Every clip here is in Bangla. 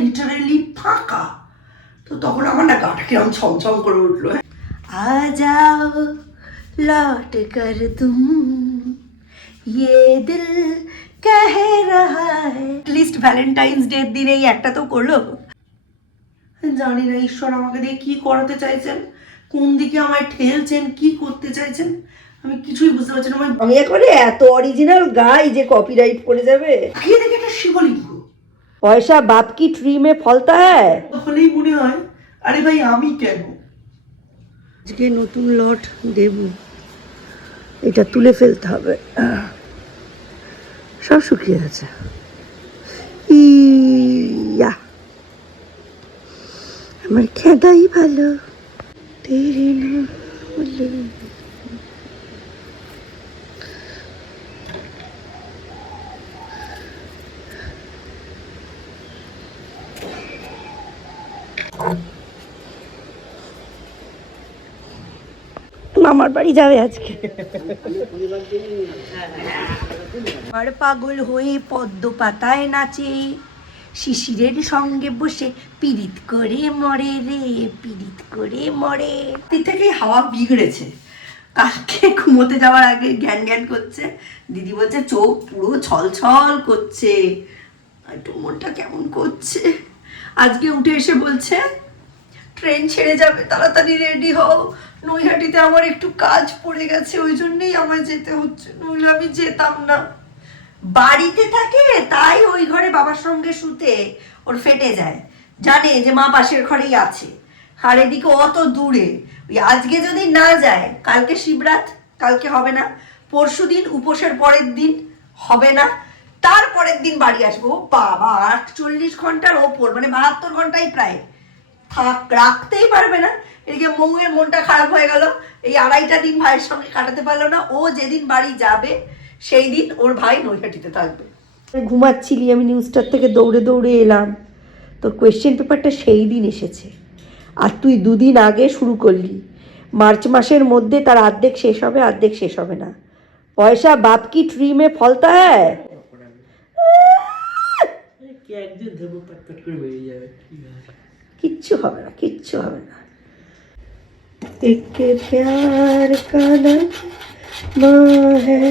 লিটারালি ফাঁকা। তো তখন আমার না গাটা কিরম ছমছম করে উঠলো। আ যাও লौट कर तुम ये दिल कह रहा है। লিস্ট ভ্যালেন্টাইন্স ডে দিন এই একটা তো করলো। জানি না ঈশ্বর আমাকে দিয়ে কি করাতে চাইছেন, কোন দিকে আমায় ঠেলছেন, কি করতে চাইছেন, আমি কিছুই বুঝতে পারছি না। আমি এখন এত অরিজিনাল গাই যে কপিরাইট পড়ে যাবে। কি দেখে একটা শিবলিঙ্গ, পয়সা বাপ কি ট্রি মে ফলতা হ্যায়, হলেই মনে হয় আরে ভাই আমি কেন। আজকে নতুন লট দেব, এটা তুলে ফেলতে হবে, সব শুকিয়ে আছে। ইয়া আমার খেদাই ভালো তেরে না বলে। মামার বাড়ি যাবে আজকে। আর পাগল হয়ে পদ্ম পাতায় নাচে, শিশিরের সঙ্গে বসে পিরিত করে মরে রে, পিরিত করে মরে। দিক থেকে হাওয়া বিগড়েছে, কালকে ঘুমোতে যাওয়ার আগে জ্ঞান জ্ঞান করছে। দিদি বলছে চোখ পুরো ছলছল করছে, একটু মনটা কেমন করছে। আজকে উঠে এসে বলছে ট্রেন ছেড়ে যাবে, তাড়াতাড়ি রেডি হও, নৈহাটিতে আমার একটু কাজ পড়ে গেছে, ওই জন্যই আমায় যেতে হচ্ছে, নইলে আমি যেতাম না। বাড়িতে থাকে তাই ওই ঘরে বাবার সঙ্গে শুতে ওর ফেটে যায়, জানে যে মা পাশের ঘরেই আছে। আর এদিকে অত দূরে, ওই আজকে যদি না যায় কালকে শিবরাত, কালকে হবে না, পরশু দিন উপোসের পরের দিন হবে না, তারপরের দিন বাড়ি আসবো। বাবা 48 ঘন্টার ওপর, মানে 72 ঘন্টাই প্রায় থাক, রাখতেই পারবে না। এদিকে মৌয়ের মনটা খারাপ হয়ে গেল, এই 2.5টা দিন ভাইয়ের সঙ্গে কাটাতে পারলো না। ও যেদিন বাড়ি যাবে সেই দিন ওর ভাই নৈহাটিতে থাকবে। ঘুমাচ্ছিলি, আমি নিউজটার থেকে দৌড়ে দৌড়ে এলাম, তোর কোয়েশ্চেন পেপারটা সেই দিন এসেছে, আর তুই 2 দিন আগে শুরু করলি। মার্চ মাসের মধ্যে তার অর্ধেক শেষ হবে, অর্ধেক শেষ হবে না। পয়সা বাপ কি ট্রি মে ফলতা হ্যায়। কিচ্ছু হবে না, কিচ্ছু হবে না। एक प्यार का नाम है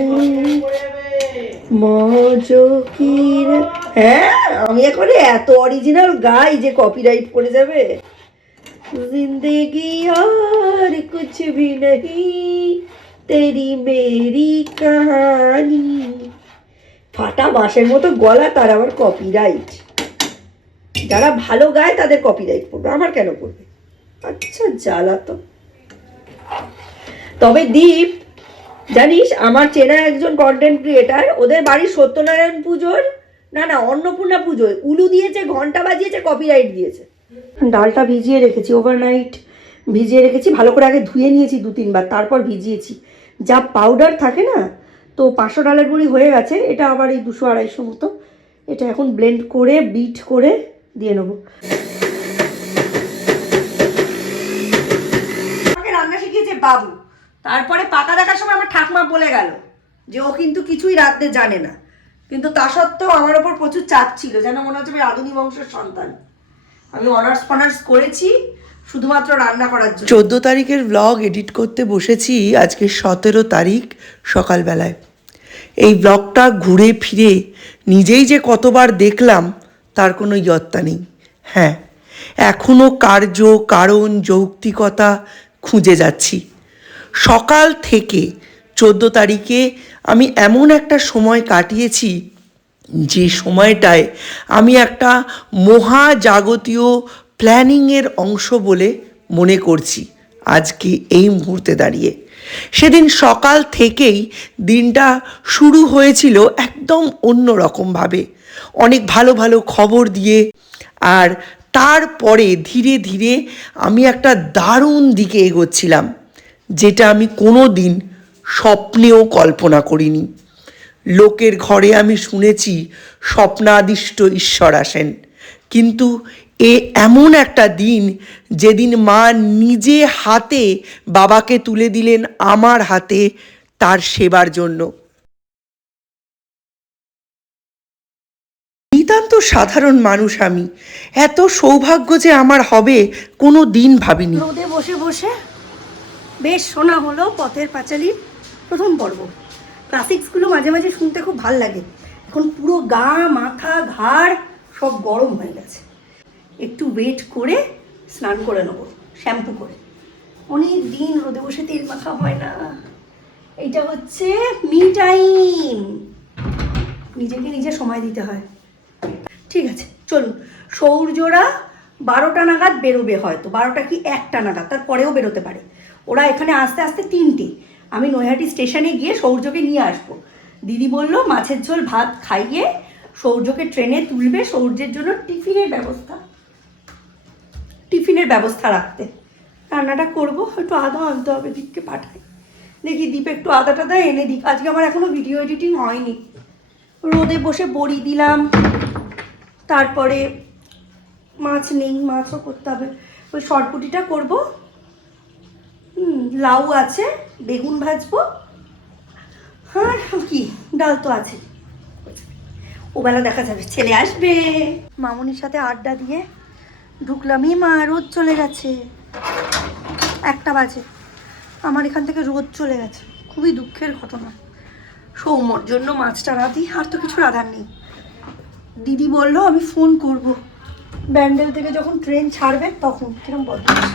मौजो की। হ্যাঁ আমি এখন এত অরিজিনাল গাই যে কপিরাইট পড়ে যাবে। जिंदगी और कुछ भी नहीं तेरी मेरी कहानी। ফাটা বাঁশের মতো গলা, তার আবার কপিরাইট। যারা ভালো গায় তাদের কপিরাইট পড়বে, আমার কেন পড়বে? আচ্ছা জ্বালা তো। তবে দীপ জানিস, আমার চেনা একজন কন্টেন্ট ক্রিয়েটার, ওদের বাড়ির সত্যনারায়ণ পুজোর না অন্নপূর্ণা পুজোয় উলু দিয়েছে, ঘন্টা বাজিয়েছে, কপিরাইট দিয়েছে। ডালটা ভিজিয়ে রেখেছি, ওভারনাইট ভিজিয়ে রেখেছি, ভালো করে আগে ধুয়ে নিয়েছি 2-3 বার, তারপর ভিজিয়েছি। যা পাউডার থাকে না, তো 500 ডালের বড়ি হয়ে গেছে, এটা আবার এই 200-250 মতো, এটা এখন ব্লেন্ড করে বিট করে দিয়ে নেবো। আমাকে রান্না শিখিয়েছে বাবু, তারপরে পাকা দেখার সময় আমার ঠাকমা বলে গেল যে ও কিন্তু কিছুই রাঁধতে জানে না, কিন্তু তা সত্ত্বেও আমার ওপর প্রচুর চাপ ছিল, যেন মনে হচ্ছে আমি রাঁধুনি বংশের সন্তান। আমি অনার্স ফনার্স করেছি শুধুমাত্র রান্না করার জন্য। 14 তারিখের ব্লগ এডিট করতে বসেছি আজকে 17 তারিখ সকালবেলায়। এই ব্লগটা ঘুরে ফিরে নিজেই যে কতবার দেখলাম তার কোনো ইয়ত্তা নেই। হ্যাঁ, এখনও কার্য কারণ যৌক্তিকতা খুঁজে যাচ্ছি। সকাল থেকে 14 তারিখে আমি এমন একটা সময় কাটিয়েছি যে সময়টায় আমি একটা মহাজাগতীয় প্ল্যানিংয়ের অংশ বলে মনে করছি আজকে এই মুহূর্তে দাঁড়িয়ে। সেদিন সকাল থেকেই দিনটা শুরু হয়েছিল একদম অন্য রকমভাবে, অনেক ভালো ভালো খবর দিয়ে। আর তারপরে ধীরে ধীরে আমি একটা দারুণ দিকে এগোচ্ছিলাম, যেটা আমি কোনো দিন স্বপ্নেও কল্পনা করিনি। লোকের ঘরে আমি শুনেছি স্বপ্নাদিষ্ট ঈশ্বর আসেন, কিন্তু এমন একটা দিন যেদিন মা নিজে হাতে বাবাকে তুলে দিলেন আমার হাতে তার সেবার জন্য। নিতান্ত সাধারণ মানুষ আমি, এত সৌভাগ্য যে আমার হবে কোনো দিন ভাবিনি। রোদে বসে বসে বেশ শোনা হলো পথের পাঁচালীর প্রথম পর্ব। ক্লাসিক্সগুলো মাঝে মাঝে শুনতে খুব ভাল লাগে। এখন পুরো গা মাথা ঘাড় সব গরম হয়ে গেছে। একটু ওয়েট করে স্নান করে নেবো শ্যাম্পু করে। অনেক দিন রোদে বসে তেল মাখা হয় না। এইটা হচ্ছে মি টাইম, নিজেকে নিজে সময় দিতে হয়। ঠিক আছে চলুন, সৌর্যরা 12টা নাগাদ বেরোবে, হয়তো 12টা কি 1টা নাগাদ, তারপরেও বেরোতে পারে। ওরা এখানে আস্তে আস্তে 3টে। আমি নৈহাটি স্টেশনে গিয়ে সৌর্যকে নিয়ে আসবো। দিদি বলল মাছের ঝোল ভাত খাইয়ে সৌর্যকে ট্রেনে তুলবে, সৌর্যের জন্য টিফিনের ব্যবস্থা রাখতে। রান্নাটা করবো, একটু আদা আনতে হবে, দীপকে পাঠাই। দেখি দীপ একটু আদা টাদা এনে দিক। আজকে আমার এখনও ভিডিও এডিটিং হয়নি। রোদে বসে বড়ি দিলাম, তারপরে মাছ নেই, মাছও করতে হবে। ওই শর্টপুটিটা করবো, লাউ আছে, বেগুন ভাজবো, আর কি ডাল তো আছে। ওবেলা দেখা যাবে, ছেলে আসবে। মামনির সাথে আড্ডা দিয়ে ঢুকলামই, মা রোদ চলে গেছে। 1টা বাজে, আমার এখান থেকে রোদ চলে গেছে। খুবই দুঃখের ঘটনা। সৌম্যর জন্য মাছটা রাঁধি, আর তো কিছু রাঁধার নেই। দিদি বললো আমি ফোন করব ব্যান্ডেল থেকে যখন ট্রেন ছাড়বে তখন। কিরম বদমাশ,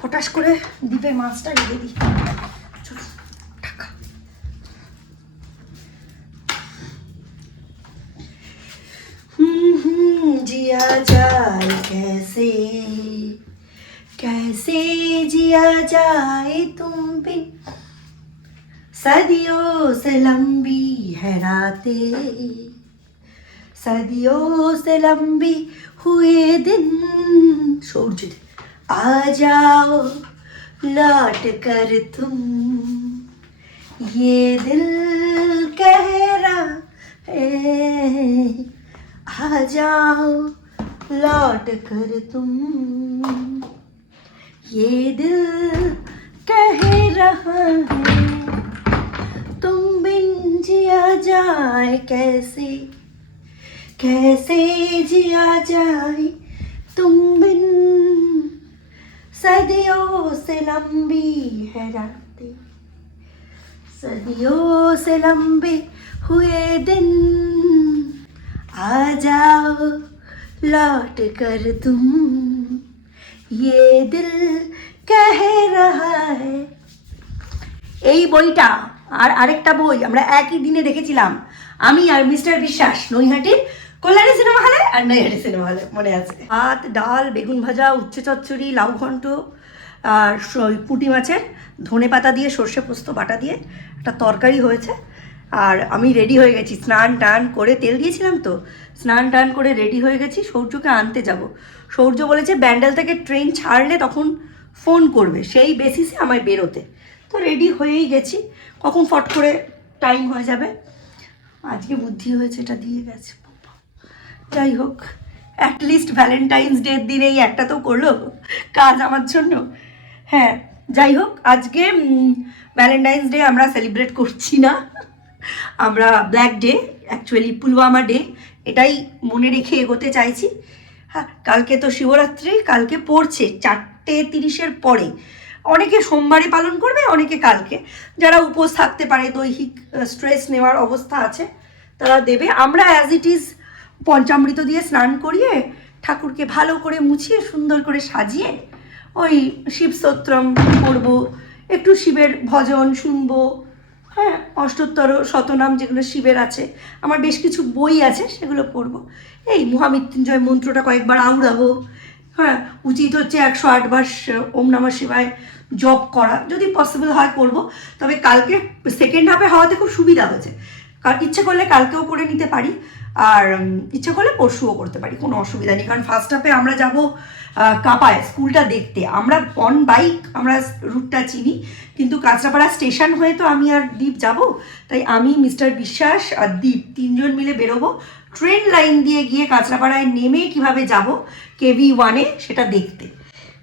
ফটাস করে দ্বীপের মাছটা রেখে দিই। চলো টাকা। जिया जाए कैसे, कैसे जिया जाए तुम बिन, सदियों से लंबी है रातें, सदियों से लंबी हुए दिन। सौर्य आ जाओ लौट कर तुम, ये दिल कह रहा है, आ जाओ लौट कर तुम, ये दिल कह रहा है, तुम बिन जिया जाए कैसे, कैसे जिया जाए तुम बिन, सदियों से लंबी है रातें, सदियों से लंबे हुए दिन, आ जाओ लौट कर तुम, ये दिल कह रहा है। এই বইটা আর আরেকটা বই আমরা একই দিনে দেখেছিলাম, আমি আর মিস্টার বিশ্বাস, নৈহাটির কল্যাণী সিনেমা হলে আর নৈহাটি সিনেমা হলে, মনে আছে। ভাত, ডাল, বেগুন ভাজা, উচ্ছে চচ্চড়ি, লাউ ঘন্ট, আর পুঁটি মাছের ধনে পাতা দিয়ে সর্ষে পোস্ত বাটা দিয়ে একটা তরকারি হয়েছে। আর আমি রেডি হয়ে গেছি, স্নান টান করে, তেল দিয়েছিলাম তো, স্নান টান করে রেডি হয়ে গেছি। সৌর্যকে আনতে যাব। সৌর্য বলেছে ব্যান্ডেল থেকে ট্রেন ছাড়লে তখন ফোন করবে, সেই বেসিসে আমায় বেরোতে। তো রেডি হয়েই গেছি, কখন ফট করে টাইম হয়ে যাবে। আজকে বুদ্ধি হয়েছে, এটা দিয়ে গেছে। যাই হোক, অ্যাটলিস্ট ভ্যালেন্টাইন্স ডের দিনেই একটা তো করলো কাজ আমার জন্য। হ্যাঁ যাই হোক, আজকে ভ্যালেন্টাইন্স ডে আমরা সেলিব্রেট করছি না, আমরা black day, actually Pulwama day, এটাই মনে রেখে এগোতে চাইছি। হ্যাঁ, কালকে তো শিবরাত্রি, কালকে পড়ছে 4:30-এর পরে। অনেকে সোমবারে পালন করবে, অনেকে কালকে। যারা উপোস থাকতে পারে, দৈহিক স্ট্রেস নেওয়ার অবস্থা আছে, তারা দেবে। আমরা অ্যাজ ইট ইজ পঞ্চামৃত দিয়ে স্নান করিয়ে ঠাকুরকে ভালো করে মুছিয়ে সুন্দর করে সাজিয়ে ওই শিব স্তোত্রম পড়বো, একটু শিবের ভজন শুনবো। হ্যাঁ, অষ্টোত্তর শতনাম যেগুলো শিবের আছে, আমার বেশ কিছু বই আছে, সেগুলো পড়বো। এই মহামৃত্যুঞ্জয় মন্ত্রটা কয়েকবার আওড়াবো। হ্যাঁ, উচিত হচ্ছে 108 বার ওম নমঃ শিবায় জপ করা, যদি পসিবল হয় করব। তবে কালকে সেকেন্ড হাফে হওয়াতে খুব সুবিধা হয়েছে, কারণ ইচ্ছে করলে কালকেও করে নিতে পারি, আর ইচ্ছে করলে পরশুও করতে পারি, কোনো অসুবিধা নেই। কারণ ফার্স্ট হাফে আমরা যাব কাপায় স্কুলটা দেখতে। আমরা অন বাইক, আমরা রুটটা চিনি, কিন্তু কাঁচরাপাড়া স্টেশন হয়ে তো আমি আর দীপ যাব। তাই আমি, মিস্টার বিশ্বাস আর দীপ 3জন মিলে বেরোবো ট্রেন লাইন দিয়ে গিয়ে কাঁচরাপাড়ায় নেমে কিভাবে যাব KV1-এ সেটা দেখতে।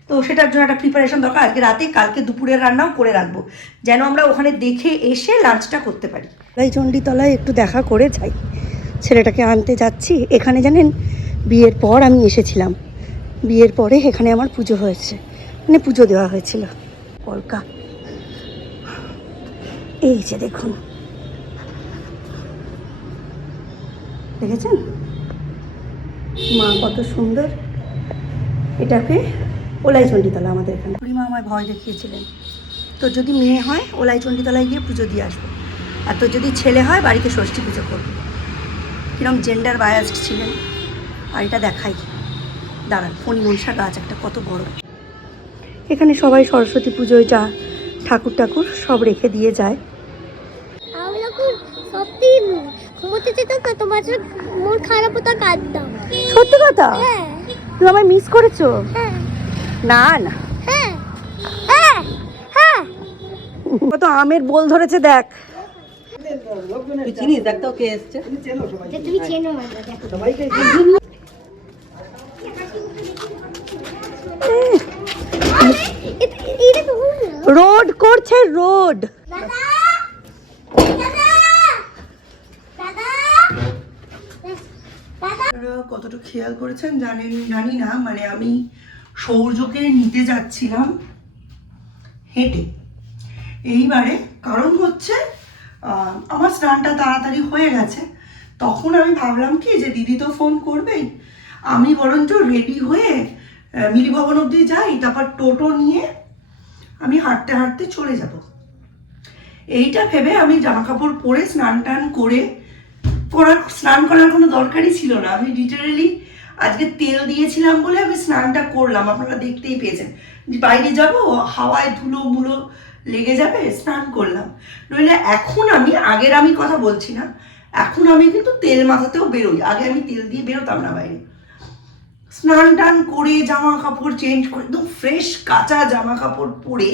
তো সেটার জন্য একটা প্রিপারেশন দরকার। আজকে রাতে, কালকে দুপুরের রান্নাও করে রাখবো, যেন আমরা ওখানে দেখে এসে লাঞ্চটা করতে পারি। চণ্ডীতলায় একটু দেখা করে যাই, ছেলেটাকে আনতে যাচ্ছি। এখানে জানেন, বিয়ের পর আমি এসেছিলাম, বিয়ের পরে এখানে আমার পুজো হয়েছে, মানে পুজো দেওয়া হয়েছিল। কলকা এই যে দেখুন, দেখেছেন মা কত সুন্দর। এটাকে ওলাই চণ্ডীতলা আমাদের এখানে। বুড়িমা আমায় ভয় দেখিয়েছিলেন, তো যদি মেয়ে হয় ওলাই চণ্ডীতলায় গিয়ে পুজো দিয়ে আসবো, আর তো যদি ছেলে হয় বাড়িতে ষষ্ঠী পুজো করবো। কিরকম জেন্ডার বায়াসড ছিলেন। আর এটা দেখাই, দাঁড়ান, ফণি মনসা গাছ একটা কত বড়। এখানে সবাই সরস্বতী পুজোয় যা ঠাকুর টাকুর সব রেখে দিয়ে যায়। আমি যখন সত্যি ঘুমোতে যেতাম না, তোমার মন খারাপ হতো কাঁদতাম। সত্যি কথা? হ্যাঁ তুমি আমায় মিস করেছো? হ্যাঁ না না, হ্যাঁ হ্যাঁ হ্যাঁ। কত আমের বোল ধরেছে দেখ। চিনিস দেখতো কে এসছে? তুমি চেনো আমাকে, দেখো। এটা তো রোড করছে, রোড। দাদা দাদা দাদা দাদা। কতটা খেয়াল করেছেন জানি না, মানে আমি সৌর্যকে নিতে যাচ্ছিলাম হেঁটে। এইবারে কারণ হচ্ছে আমার স্নানটা তাড়াতাড়ি হয়ে গেছে। তখন আমি ভাবলাম কি যে দিদি তো ফোন করবেই, আমি বরঞ্চ রেডি হয়ে মিলি ভবন অবধি যাই, তারপর টোটো নিয়ে আমি হাঁটতে হাঁটতে চলে যাব। এইটা ভেবে আমি জামা কাপড় পরে স্নান টান করে, স্নান করার কোনো দরকারই ছিল না। আমি লিটারেলি আজকে তেল দিয়েছিলাম বলে আমি স্নানটা করলাম, আপনারা দেখতেই পেয়েছেন। বাইরে যাব, হাওয়ায় ধুলো মুলো লেগে যাবে, স্নান করলাম। নইলে এখন আমি কথা বলছি না, এখন আমি কিন্তু তেল মাথাতেও বেরোই। আগে আমি তেল দিয়ে বেরোতাম না বাইরে। স্নান টান করে জামা কাপড় চেঞ্জ করে একদম ফ্রেশ কাঁচা জামা কাপড় পরে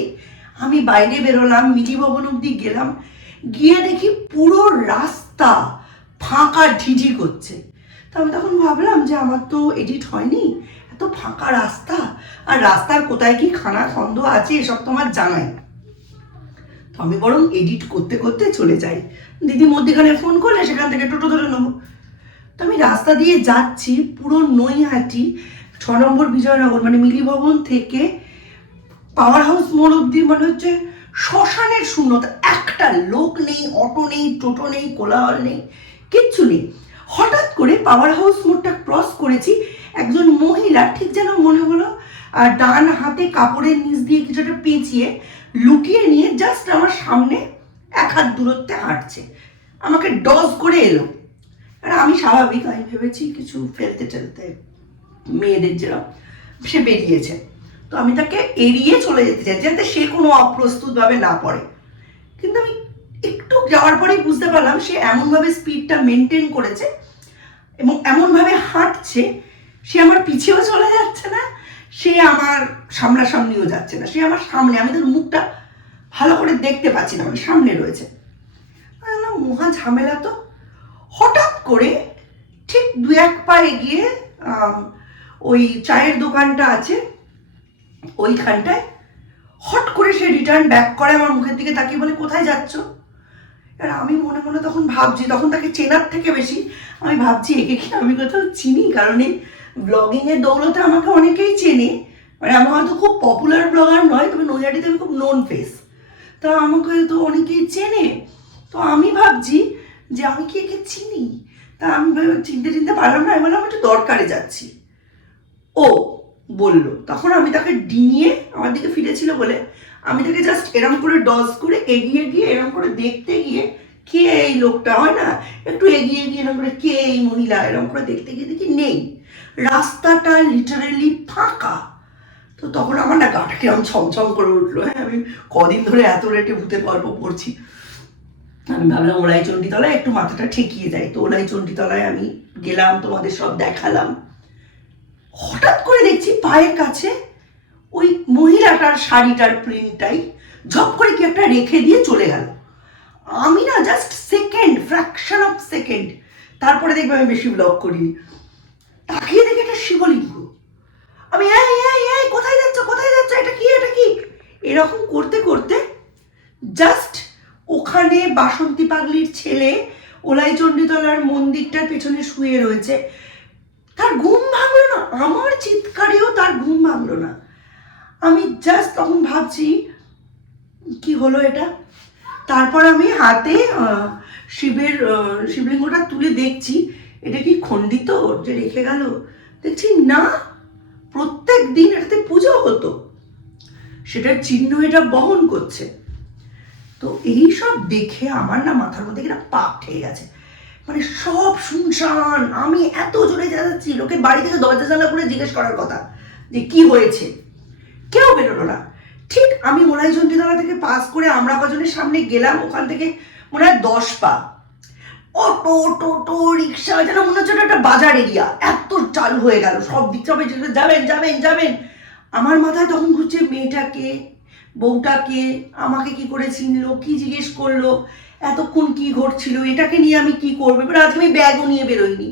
আমি বাইরে বেরোলাম, মিলি ভবন অব্দি গেলাম। গিয়ে দেখি পুরো রাস্তা ফাঁকা ঢিঢি করছে। তো আমি তখন ভাবলাম যে আমার তো এডিট হয়নি, এত ফাঁকা রাস্তা, আর রাস্তার কোথায় কি খানা খন্দ আছে এসব তো আমার জানাই। তো আমি বরং এডিট করতে করতে চলে যাই, দিদি মধ্যখানে ফোন করলে সেখান থেকে টোটো ধরে নেবো। তো আমি রাস্তা দিয়ে যাচ্ছি, পুরো নৈহাটি 6 নম্বর বিজয়নগর, মানে মিলি ভবন থেকে পাওয়ার হাউস মোড় অব্দি মনে হচ্ছে শ্মশানের শূন্যতা। একটা লোক নেই, অটো নেই, টোটো নেই, কোলাহল নেই, কিচ্ছু নেই। হঠাৎ করে পাওয়ার হাউস মোড়টা ক্রস করেছি, একজন মহিলা ঠিক যেন মনে হলো আর ডান হাতে কাপড়ের নিচ দিয়ে কিছুটা পেঁচিয়ে লুকিয়ে নিয়ে জাস্ট আমার সামনে 1 হাত দূরত্বে হাঁটছে, আমাকে ডজ করে এলো। আর আমি স্বাভাবিক, আমি ভেবেছি কিছু ফেলতে টেলতে মেয়েদের যেরকম, সে বেরিয়েছে। তো আমি তাকে এড়িয়ে চলে যেতে চাই যাতে সে কোনো অপ্রস্তুতভাবে না পড়ে। কিন্তু আমি একটু যাওয়ার পরেই বুঝতে পারলাম সে এমনভাবে স্পিডটা মেনটেন করেছে এবং এমনভাবে হাঁটছে, সে আমার পিছেও চলে যাচ্ছে না, সে আমার সামনাসামনিও যাচ্ছে না, সে আমার সামনে, আমি তার মুখটা ভালো করে দেখতে পাচ্ছি না, মানে সামনে রয়েছে। মহা ঝামেলা। তো হঠাৎ করে ঠিক 2-1 পা এগিয়ে ওই চায়ের দোকানটা আছে ওইখানটায় হট করে সে রিটার্ন ব্যাক করে, আমার মুখের দিকে তাকিয়ে বলে কোথায় যাচ্ছ। আর আমি মনে মনে তখন ভাবছি, তখন তাকে চেনার থেকে বেশি আমি ভাবছি একে কি আমি কোথাও চিনি, কারণ এই ব্লগিংয়ের দৌলতে আমাকে অনেকেই চেনে। মানে আমি হয়তো খুব পপুলার ব্লগার নয়, তবে নৈহাটিতে আমি খুব নোন ফেস, তা আমাকে তো অনেকেই চেনে। তো আমি ভাবছি যে আমি কি একে চিনি, তা আমি চিনতে পারলাম না। আমি বললাম একটু দরকারে যাচ্ছি। ও বললো, তখন আমি তাকে ডিঙিয়ে আমার দিকে ফিরেছিল বলে আমি তাকে জাস্ট এরম করে ডজ করে এগিয়ে গিয়ে এরম করে দেখতে গিয়ে, কে এই লোকটা, হয় না একটু এগিয়ে গিয়ে এরম করে কে এই মহিলা, এরম করে দেখতে গিয়ে দেখি নেই, রাস্তাটা লিটারেলি ফাঁকা। তো তখন আমার না গাটা কিরম ছমছম করে উঠলো। হ্যাঁ, আমি কদিন ধরে এত রেটে ভূতের গল্প পড়ছি, আমি ভাবলাম ওলাই চণ্ডীতলায় একটু মাথাটা ঠেকিয়ে যায়। তো ওলাই চণ্ডীতলায় আমি গেলাম, তোমাদের সব দেখালাম। হঠাৎ করে দেখছি পায়ের কাছে ওই মহিলাটার শাড়িটার প্রিন্টটাই ঝপ করে কি একটা রেখে দিয়ে চলে গেল। আমি না just second, fraction of second, তারপরে দেখবে আমি বেশি ব্লগ করিনি, তাকিয়ে দেখি একটা শিবলিঙ্গ। আমি এই কোথায় যাচ্ছ কোথায় এরকম করতে করতে জাস্ট ওখানে বাসন্তী পাগলির ছেলে ওলাই চণ্ডীতলার মন্দিরটার পেছনে শুয়ে রয়েছে, তার ঘুম ভাঙলো না, আমার চিৎকারেও তার ঘুম ভাঙলো না। আমি জাস্ট তখন ভাবছি কি হলো এটা। তারপর আমি হাতে শিবলিঙ্গটা তুলে দেখছি এটা কি খণ্ডিত যে রেখে গেল, দেখছি না, প্রত্যেক দিন এটাতে পুজো হতো, সেটার চিহ্ন এটা বহন করছে। তো এই সব দেখে আমার না মাথার মধ্যে কিনা পাপ ঠেকে গেছে, মানে সব শুনশান। আমি এত জোরে যাচ্ছি, লোকের বাড়ি থেকে দরজা জানলা করে জিজ্ঞেস করার কথা যে কি হয়েছে, কেউ বেরোলো না। ঠিক আমি ওলাই চণ্ডীতলা থেকে পাস করে আমরা কজনের সামনে গেলাম, ওখান থেকে মনে হয় 10 পা অটো টোটো রিক্সা, যেন মনে হচ্ছে একটা বাজার এরিয়া, এত চালু হয়ে গেল সব দিক। সবাই যাবেন যাবেন যাবেন। আমার মাথায় তখন ঘুরছে মেয়েটাকে, বউটাকে, আমাকে কি করে চিনলো, কি জিজ্ঞেস করলো, এতক্ষণ কি ঘটছিল, এটাকে নিয়ে আমি কি করবো। এবার আজকে আমি ব্যাগও নিয়ে বেরোইনি,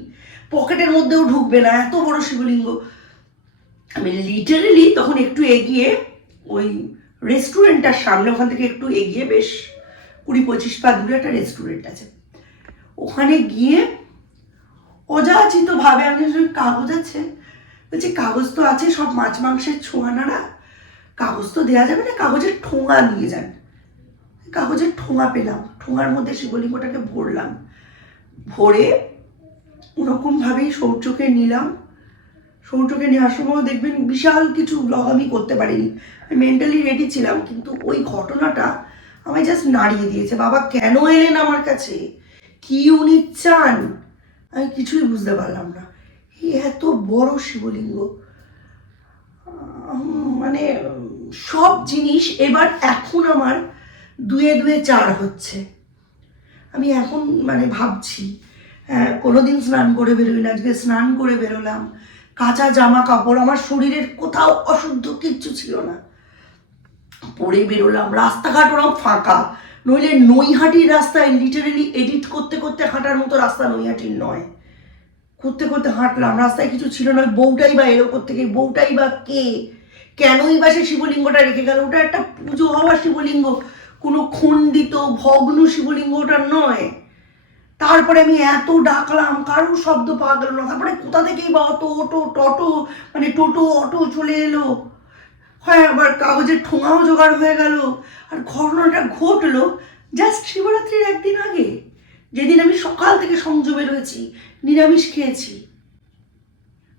পকেটের মধ্যেও ঢুকবে না, এত বড় শিবলিঙ্গ। আমি লিটারেলি তখন একটু এগিয়ে ওই রেস্টুরেন্টটার সামনে, ওখান থেকে একটু এগিয়ে বেশ 20-25 পা দূরে একটা রেস্টুরেন্ট আছে, ওখানে গিয়ে অযাচিত ভাবে আমি কাগজ আছে, বলছি কাগজ তো আছে, সব মাছ মাংসের ছোঁয়ানারা, কাগজ তো দেওয়া যাবে না, কাগজের ঠোঙা নিয়ে যান। কাগজের ঠোঙা পেলাম, ঠোঙার মধ্যে শিবলিঙ্গটাকে ভরলাম, ভরে ওরকম ভাবেই শৌচকে নিলাম। শৌচকে নেওয়ার সময় দেখবেন বিশাল কিছু ব্লগ আমি করতে পারিনি, আমি মেন্টালি রেডি ছিলাম, কিন্তু ওই ঘটনাটা আমায় জাস্ট নাড়িয়ে দিয়েছে। বাবা কেন এলেন আমার কাছে, কি উনি চান, আমি কিছুই বুঝতে পারলাম না। এই এত বড় শিবলিঙ্গ, মানে সব জিনিস এবার এখন আমার 2-2 4 হচ্ছে। আমি এখন মানে ভাবছি, কোনোদিন স্নান করে বেরোই না, আজকে স্নান করে বেরোলাম, কাঁচা জামা কাপড়, আমার শরীরের কোথাও অশুদ্ধ কিচ্ছু ছিল না, পরে বেরোলাম। রাস্তাঘাট ওরকম ফাঁকা, নইলে নৈহাটির রাস্তায় লিটারেলি এডিট করতে করতে হাঁটার মতো রাস্তা নৈহাটির নয়। করতে করতে হাঁটলাম, রাস্তায় কিছু ছিল না। বউটাই বা এলো কোত্থেকে, বউটাই বা কে, কেনই বা সে শিবলিঙ্গটা রেখে গেল? ওটা একটা পুজো হওয়া শিবলিঙ্গ, কোনো খণ্ডিত ভগ্ন শিবলিঙ্গ ওটা নয়। তারপরে আমি এত ডাকলাম, কারোর শব্দ পাওয়া গেল না। তারপরে কোথা থেকেই বা টোটো অটো চলে এলো, হয় আবার কাগজের ঠোঙাও জোগাড় হয়ে গেল। আর ঘটনাটা ঘটলো জাস্ট শিবরাত্রির একদিন আগে, যেদিন আমি সকাল থেকে সংযমে রয়েছি, নিরামিষ খেয়েছি।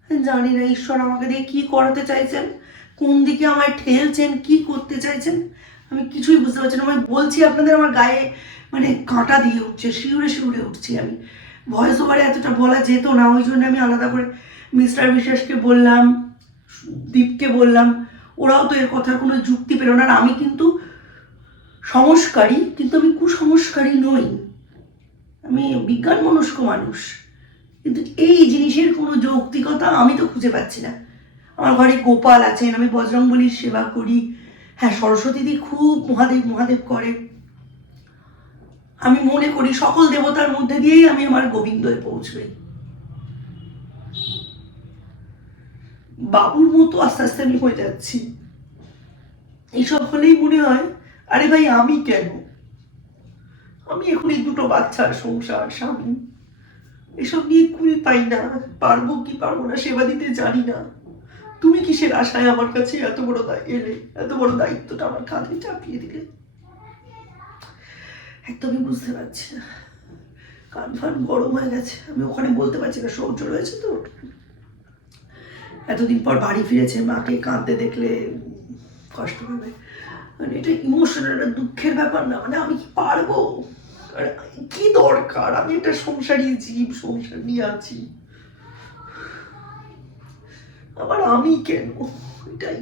জানি না ঈশ্বর আমাকে দিয়ে কি করাতে চাইছেন, কোন দিকে আমায় ঠেলছেন, কি করতে চাইছেন, আমি কিছুই বুঝতে পারছি না। আমি বলছি আপনাদের, আমার গায়ে মানে কাঁটা দিয়ে উঠছে, শিউরে শিউরে উঠছি। আমি ভয়েস ওভারে এতটা বলা যেত না, ওই জন্য আমি আলাদা করে মিস্টার বিশ্বাসকে বললাম, দীপকে বললাম, ওরাও তো এর কথার কোনো যুক্তি পেল না। আর আমি কিন্তু সংস্কারী, কিন্তু আমি কুসংস্কারী নই, আমি বিজ্ঞান মনস্ক মানুষ, কিন্তু এই জিনিসের কোনো যৌক্তিকতা আমি তো খুঁজে পাচ্ছি না। আমার ঘরে গোপাল আছেন, আমি বজরংবলীর সেবা করি, হ্যাঁ সরস্বতীদি খুব মহাদেব মহাদেব করে। আমি মনে করি সকল দেবতার মধ্যে দিয়েই আমি আমার গোবিন্দয় পৌঁছই। বাবুর মতো আস্তে আস্তে আমি হয়ে যাচ্ছি। এইসব হলেই মনে হয় আরে ভাই আমি কেন, আমি এখন এই 2টো বাচ্চার সংসার, স্বামী, এসব নিয়ে কুল পাই না, পারবো কি পারবো না সেবা দিতে জানি না। তুমি কিসের আশায় আমার কাছে এত বড় এলে, এত বড় দায়িত্বটা আমার কাঁধে চাপিয়ে দিলে, একদমই বুঝতে পারছি না। কান ফান গরম হয়ে গেছে, আমি ওখানে বলতে পারছি না, শৌচ রয়েছে তো। এতদিন পর বাড়ি ফিরেছে, মাকে কাঁদতে দেখলে কষ্ট হবে, মানে এটা ইমোশনাল, দুঃখের ব্যাপার না, মানে আমি কি পারবো, কি দরকার, আমি একটা সংসারী জীব, সংসার নিয়ে আছি, আবার আমি কেন, এটাই।